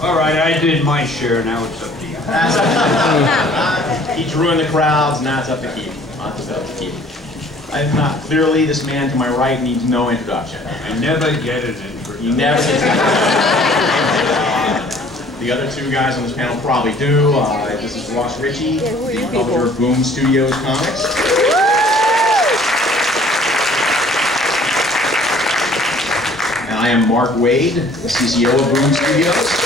All right, I did my share, now it's up to you. He drew in the crowds, now it's up to Keith. It's up to Keith. I'm not, clearly this man to my right needs no introduction. I never get an introduction. You never get the other two guys on this panel probably do. This is Ross Ritchie, the publisher of Boom Studios Comics. And I am Mark Wade, the CCO of Boom Studios.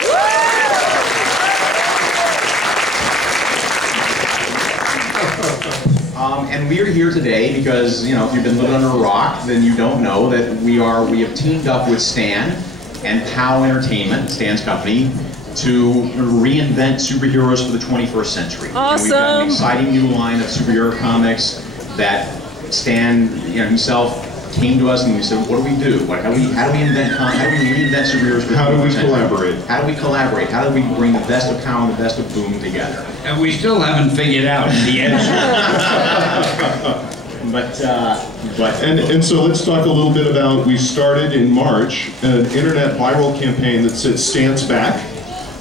And we are here today because, you know, if you've been living under a rock, then you don't know that we have teamed up with Stan and POW Entertainment, Stan's company, to reinvent superheroes for the 21st century. Awesome! And we've got an exciting new line of superhero comics that Stan, himself came to us and we said, what do we do? How do we reinvent superheroes for the 21st century? How do we collaborate? How do we collaborate? How do we bring the best of POW and the best of Boom together? And we still haven't figured out the answer. And so let's talk a little bit about, we started in March an internet viral campaign that said Stan's Back.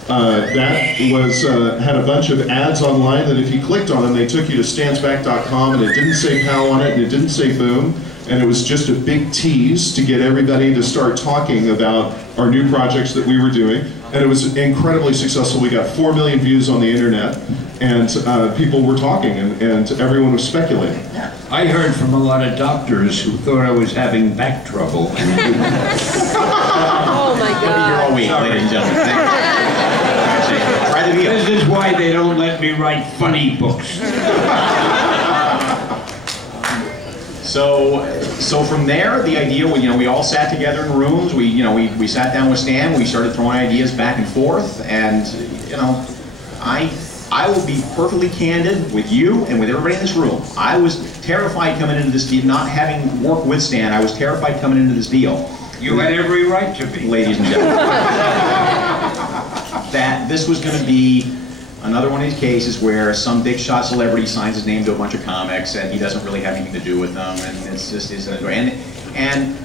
That was had a bunch of ads online that if you clicked on them, they took you to stansback.com, and it didn't say POW on it, and it didn't say Boom, and it was just a big tease to get everybody to start talking about our new projects that we were doing, and it was incredibly successful. We got 4 million views on the internet, and people were talking, and everyone was speculating. I heard from a lot of doctors who thought I was having back trouble. Oh my God. You're all weak, ladies and gentlemen. Thank you. Try the deal. This is why they don't let me write funny books. So from there, the idea, we all sat together in rooms. We sat down with Stan. We started throwing ideas back and forth, and I will be perfectly candid with you and with everybody in this room. I was terrified coming into this deal, not having worked with Stan. I was terrified coming into this deal. You had every right to be. Ladies and gentlemen. That this was going to be another one of these cases where some big shot celebrity signs his name to a bunch of comics and he doesn't really have anything to do with them, and it's just and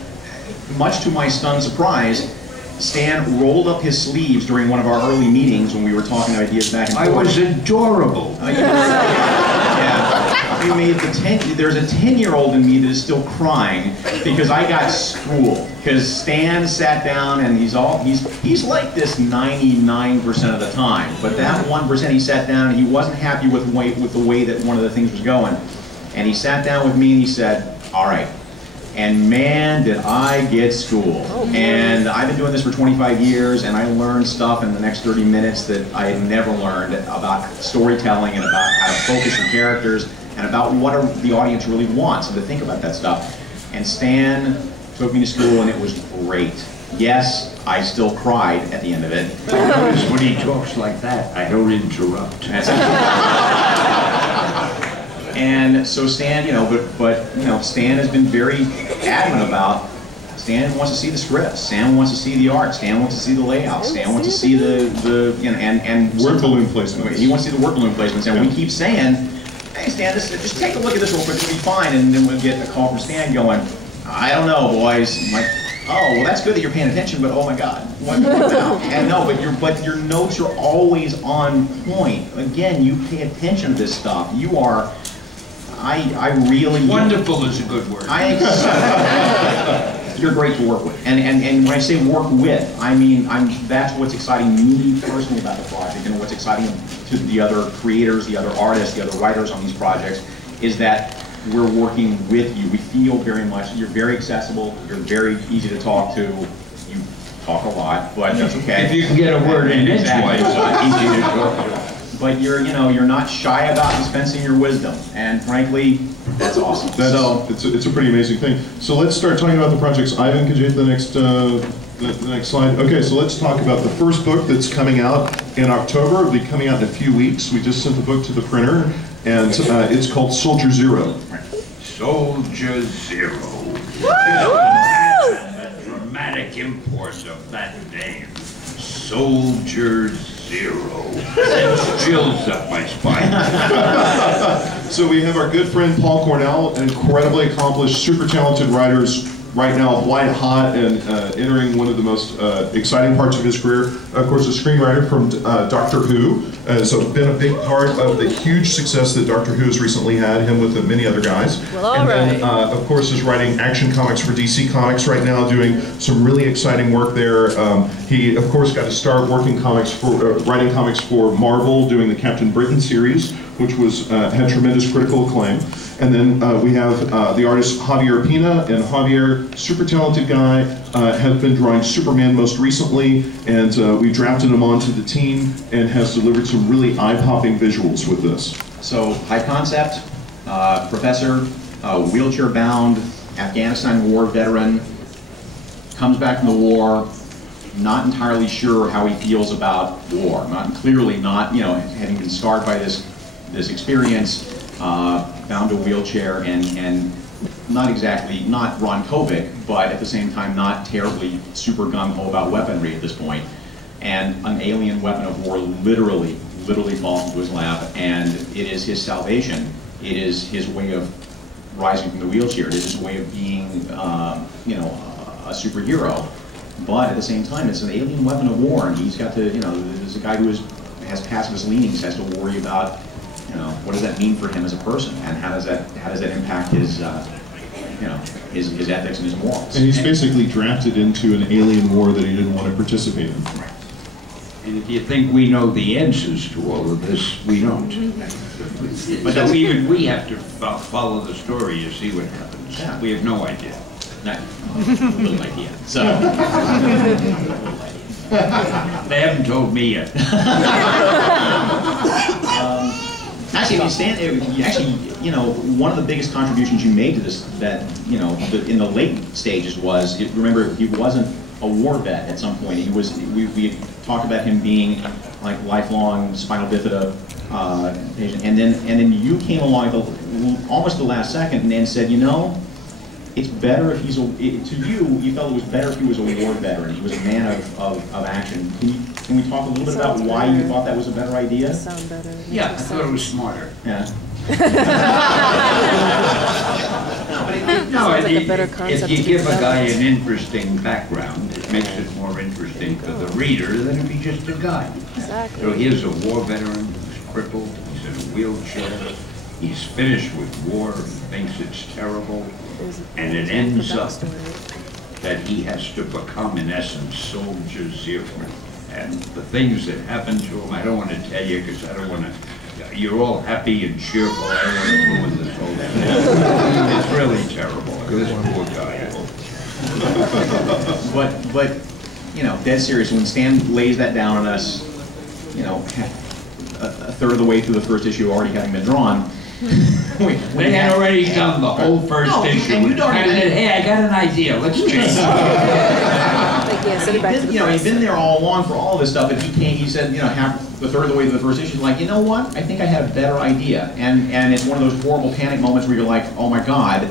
much to my stunned surprise, Stan rolled up his sleeves during one of our early meetings when we were talking ideas back and forth. I was adorable. Yeah. We made there's a 10-year-old in me that is still crying because I got schooled. Because Stan sat down and he's like this 99% of the time, but that 1% he sat down and he wasn't happy with the way that one of the things was going, and he sat down with me and he said, "All right." And man, did I get schooled. And I've been doing this for 25 years, and I learned stuff in the next 30 minutes that I had never learned about storytelling and about how to focus your characters and about what the audience really wants and to think about that stuff. And Stan took me to school, and it was great. Yes, I still cried at the end of it. Notice when he talks like that, I don't interrupt. And so Stan, Stan has been very adamant about. Stan wants to see the script. Stan wants to see the art. Stan wants to see the layout. Stan wants to see the word balloon placements. He wants to see the word balloon placements, and we keep saying, "Hey Stan, just take a look at this real quick. It'll be fine." And then we'll get a call from Stan going, "I don't know, boys." I'm like, "Oh, well, that's good that you're paying attention, but oh my God, what now?" And no, but your notes are always on point. Again, you pay attention to this stuff. You are. I really... Wonderful is a good word. You're great to work with. And when I say work with, I mean, that's what's exciting me personally about the project, and what's exciting to the other creators, the other artists, the other writers on these projects, is that we're working with you. We feel very much, you're very accessible, you're very easy to talk to. You talk a lot, but that's okay. If you can get a word in edgewise, easy to talk to. But you're not shy about dispensing your wisdom, and frankly, that's awesome. It's a pretty amazing thing. So let's start talking about the projects. Ivan, could you hit the next slide? Okay, so let's talk about the first book that's coming out in October. It'll be coming out in a few weeks. We just sent the book to the printer, and it's called Soldier Zero. Soldier Zero. The dramatic import of that name. Soldier Zero. Sends chills up my spine. So we have our good friend Paul Cornell, an incredibly accomplished, super talented writer, right now white hot and entering one of the most exciting parts of his career. Of course, a screenwriter from Doctor Who, so been a big part of the huge success that Doctor Who has recently had, him with many other guys. Well, and then, of course, is writing action comics for DC Comics right now, doing some really exciting work there. He, of course, got to start working comics for, writing comics for Marvel, doing the Captain Britain series, which was had tremendous critical acclaim. And then we have the artist Javier Pina, and Javier, super talented guy, has been drawing Superman most recently, and we drafted him onto the team and has delivered some really eye-popping visuals with this. So, high concept, professor, wheelchair-bound, Afghanistan war veteran, comes back from the war, not entirely sure how he feels about war, clearly not, you know, having been scarred by this experience, bound to a wheelchair, and not exactly, not Ron Kovic, but at the same time not terribly super gung-ho about weaponry at this point. And an alien weapon of war literally falls into his lap, and it is his salvation. It is his way of rising from the wheelchair. It is his way of being, you know, a superhero. But at the same time, it's an alien weapon of war, and he's got to, you know, there's a guy who has pacifist leanings, has to worry about, you know, what does that mean for him as a person, and how does that impact his, you know, his ethics and his morals. And he's basically drafted into an alien war that he didn't want to participate in. Right. And if you think we know the answers to all of this, we don't. But so even we have to follow the story to see what happens. Yeah. We have no idea. Not a little idea. So. They haven't told me yet. Actually, you know, one of the biggest contributions you made to this, that, you know, in the late stages was, remember, he wasn't a war vet at some point. He was, we talked about him being like lifelong spinal bifida patient, and then you came along almost the last second and said, you know, it's better if he's to you felt it was better if he was a war veteran. He was a man of action. Can we talk a little bit about why you thought that was a better idea? Sound better. Yeah, I thought it was smarter. Yeah. No, Sounds like a better concept if you to give a develop. guy an interesting background, it makes it more interesting for the reader than if he's just a guy. Exactly. So here's a war veteran who's crippled, he's in a wheelchair, he's finished with war, he thinks it's terrible, and it ends up that he has to become, in essence, Soldier Zero. And the things that happen to him, I don't want to tell you because I don't want to, you're all happy and cheerful, I don't want to ruin this whole thing. It's really terrible, this poor guy. But you know, dead serious, when Stan lays that down on us, you know, a third of the way through the first issue already having been drawn, They had already done the whole first issue. and you'd already said, hey, I got an idea, let's change it. You know, he'd been there all along for all of this stuff, and he said, you know, the third of the way through the first issue, like, you know what, I think I had a better idea. And it's one of those horrible panic moments where you're like, oh my God,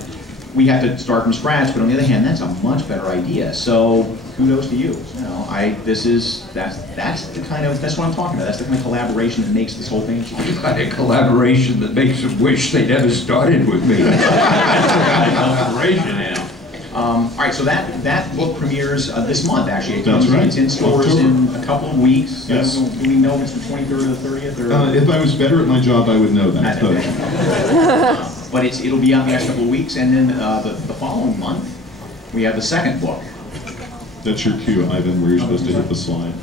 we have to start from scratch, but on the other hand, that's a much better idea. So kudos to you. You know, that's what I'm talking about. That's the kind of collaboration that makes this whole thing. You've got a collaboration that makes them wish they never started with me. That's the kind of collaboration, you know. All right, so that book premieres this month, actually. That's right. It's in stores in a couple of weeks. Yes. Do we know if it's the 23rd or the 30th? Or? If I was better at my job, I would know that. But it'll be out the next couple of weeks, and then the following month, we have the second book. That's your cue, Ivan, where you're supposed to hit the slide.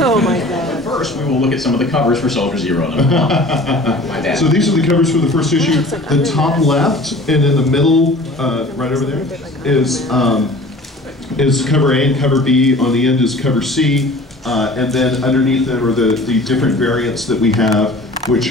Oh my God. First, we will look at some of the covers for Soldier Zero. My bad. So these are the covers for the first issue. The top left and in the middle, right over there, is cover A and cover B. On the end is cover C, and then underneath them are the different variants that we have, which